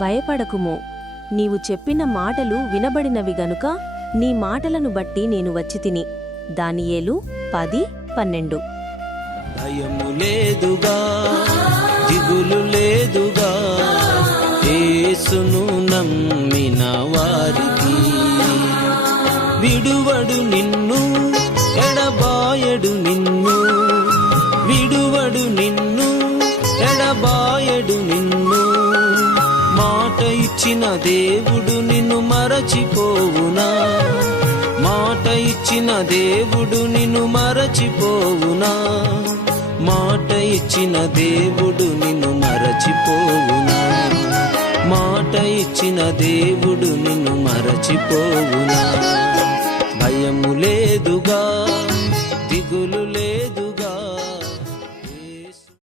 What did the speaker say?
భయపడకుము. నీవు చెప్పిన మాటలు వినబడినవి గనుక నీ మాటలను బట్టి నేను వచ్చితిని. దానియేలు 10:12. భయము లేదుగా, దిగులు లేదుగా, యేసును నమ్మిన వారికి. విడువడు నిన్ను, ఎడబాయడు నిన్ను, విడువడు నిన్ను, ఎడబాయడు నిన్ను. మాట ఇచ్చిన దేవుడు నిన్ను మరచిపోవునా? మాట ఇచ్చిన దేవుడు నిన్ను మరచిపోవునా? మాట ఇచ్చిన దేవుడు నిన్ను మరచిపోవునా? మాట ఇచ్చిన దేవుడు నిన్ను మరచిపోవునా? భయము